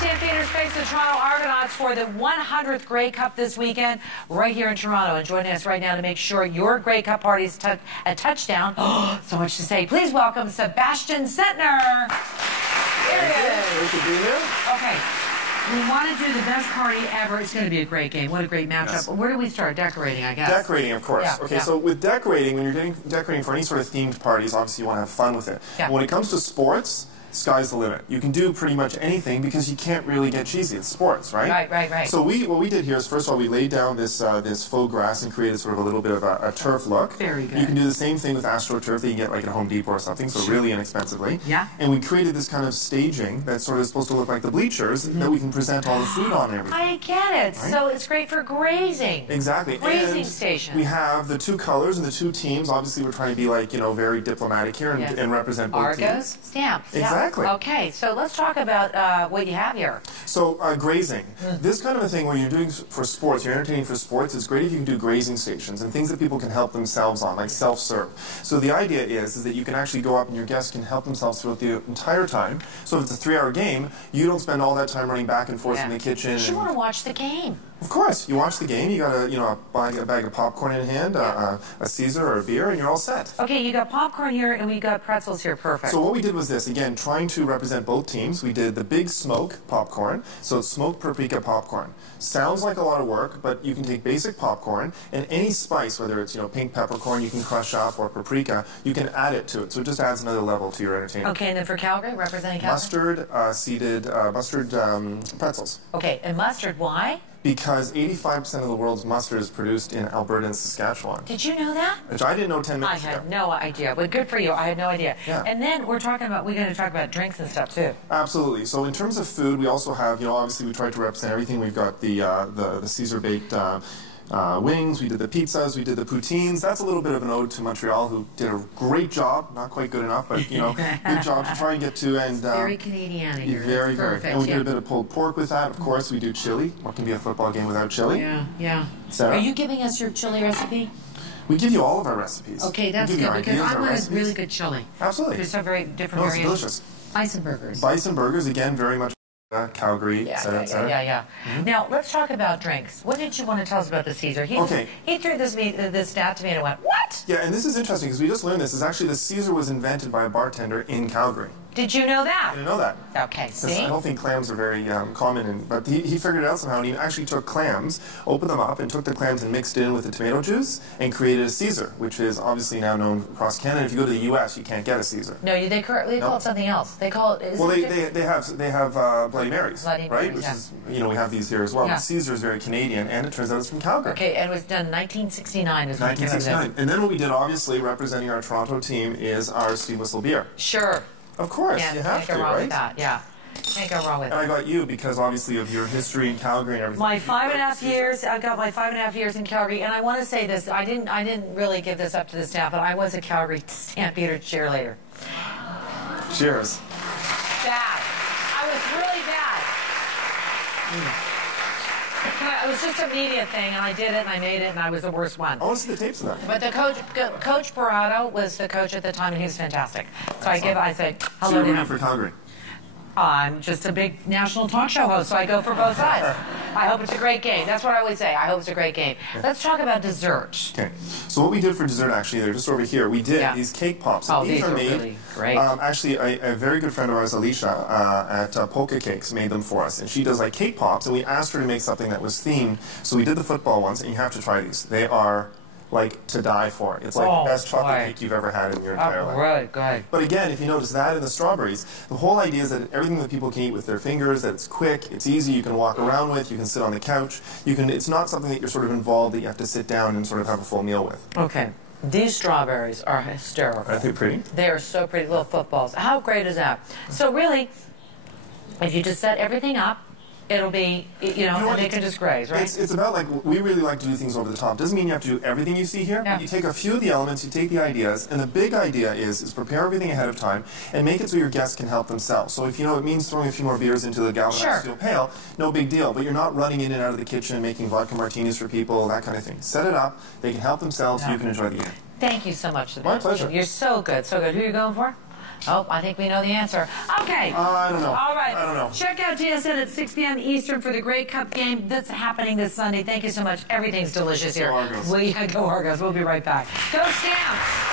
St. Peter's face the Toronto Argonauts for the 100th Grey Cup this weekend right here in Toronto. And joining us right now to make sure your Grey Cup party is a touchdown. So much to say. Please welcome Sebastien Centner. Here it is. Great to be here. Okay. We want to do the best party ever. It's going to be a great game. What a great matchup. Yes. Where do we start? Decorating, I guess. Decorating, of course. Yeah, okay, yeah. so with decorating, when you're doing decorating for any sort of themed parties, obviously you want to have fun with it. Yeah. When it comes to sports, sky's the limit. You can do pretty much anything because you can't really get cheesy. It's sports, right? Right. So what we did here is, first of all, we laid down this this faux grass and created sort of a little bit of a turf look. Very good. You can do the same thing with AstroTurf that you get like at Home Depot or something, so really inexpensively. Yeah. And we created this kind of staging that's sort of supposed to look like the bleachers that we can present all the food on and everything. I get it. Right? So it's great for grazing. Exactly. Grazing and station. We have the two colors and the two teams. Obviously, we're trying to be like, very diplomatic here and, Yes. and represent both Argos, teams. stamps. Exactly. Yeah. Okay, so let's talk about what you have here. So grazing. This kind of a thing where you're doing for sports, you're entertaining for sports, it's great if you can do grazing stations and things that people can help themselves on, like self-serve. So the idea is that you can actually go up and your guests can help themselves throughout the entire time. So if it's a 3-hour game, you don't spend all that time running back and forth in the kitchen. You want to watch the game. Of course, you watch the game. You got a bag of popcorn in hand, a Caesar or a beer, and you're all set. Okay, you got popcorn here and we got pretzels here. Perfect. So what we did was this, again, trying to represent both teams. We did the big smoke popcorn, so it's smoked paprika popcorn. Sounds like a lot of work, but you can take basic popcorn and any spice, whether it's pink peppercorn you can crush up or paprika, you can add it to it. So it just adds another level to your entertainment. Okay, and then for Calgary, representing Calgary? Mustard pretzels. Okay, and mustard, why? Because 85% of the world's mustard is produced in Alberta and Saskatchewan. Did you know that? Which I didn't know 10 minutes ago. I had no idea, but good for you. I had no idea. Yeah. And then we're going to talk about drinks and stuff too. Absolutely. So in terms of food, we also have, obviously we tried to represent everything. We've got the Caesar baked wings, we did the pizzas, we did the poutines. That's a little bit of an ode to Montreal, who did a great job, not quite good enough, but good job to try and get to. And very Canadian here. Very perfect. good. And we did a bit of pulled pork with that. Of course, we do chili. What can be a football game without chili? Yeah. Sarah? Are you giving us your chili recipe? We give you all of our recipes. Okay, that's good, because I want a really good chili. Absolutely. There's some very different it's variations. delicious. Bison burgers. Bison burgers, again, very much Calgary, etc. Yeah. Now, let's talk about drinks. What did you want to tell us about the Caesar? He threw this stat to me and I went, what? Yeah, and this is interesting because we just learned this. Is actually the Caesar was invented by a bartender in Calgary. Did you know that? I didn't know that. Okay, see? I don't think clams are very common, but he figured it out somehow, and he actually took clams, opened them up, and took the clams and mixed it in with the tomato juice, and created a Caesar, which is obviously now known across Canada. If you go to the U.S., you can't get a Caesar. No, they call it something else. They call it... Well, they have Bloody Marys, right? Which is, we have these here as well. Yeah. But Caesar is very Canadian, and it turns out it's from Calgary. Okay, and it was done in 1969. 1969. And then what we did, obviously, representing our Toronto team, is our Steam Whistle beer. Sure. Of course, yeah, you have to, can't go wrong right? with that. Yeah, can't go wrong with and it. I got you because obviously of your history in Calgary and everything. My 5.5 years. I got my 5.5 years in Calgary, and I want to say this. I didn't really give this up to the staff, but I was a Calgary St. Peter's cheerleader. Cheers. Bad. I was really bad. It was just a media thing, and I did it, and I made it, and I was the worst one. I want to see the tapes of that. But the Coach Parado was the coach at the time, and he was fantastic. So I say hello so you're to him. rooting for Calgary? I'm just a big national talk show host, so I go for both sides. I hope it's a great game. That's what I always say. I hope it's a great game. Let's talk about dessert. Okay. So what we did for dessert, actually, they're just over here. We did these cake pops. Oh, these are made, really great. Actually, a very good friend of ours, Alicia, at Polka Cakes, made them for us. And she does like cake pops, and we asked her to make something that was themed. So we did the football ones, and you have to try these. They are like to die for. It's like the best chocolate cake you've ever had in your entire life. Right, good. But again, if you notice that and the strawberries, the whole idea is that everything that people can eat with their fingers, that it's quick, it's easy, you can walk around with, you can sit on the couch, it's not something that you're sort of involved that you have to sit down and sort of have a full meal with. Okay. These strawberries are hysterical. Aren't they pretty? They are so pretty, little footballs. How great is that? So really, if you just set everything up, it'll be, and they can just graze, right? It's about, like, we really like to do things over the top. Doesn't mean you have to do everything you see here, but you take a few of the elements, you take the ideas, and the big idea is prepare everything ahead of time and make it so your guests can help themselves. So if, it means throwing a few more beers into the galvanized steel pail, no big deal, but you're not running in and out of the kitchen making vodka martinis for people, that kind of thing. Set it up, they can help themselves, you can enjoy the game. Thank you so much. My pleasure. You're so good, so good. Who are you going for? Oh, I think we know the answer. Okay. I don't know. All right. I don't know. Check out TSN at 6 p.m. Eastern for the Grey Cup game that's happening this Sunday. Thank you so much. Everything's delicious here. Go Argos. Go Argos. We'll be right back. Go Stamps!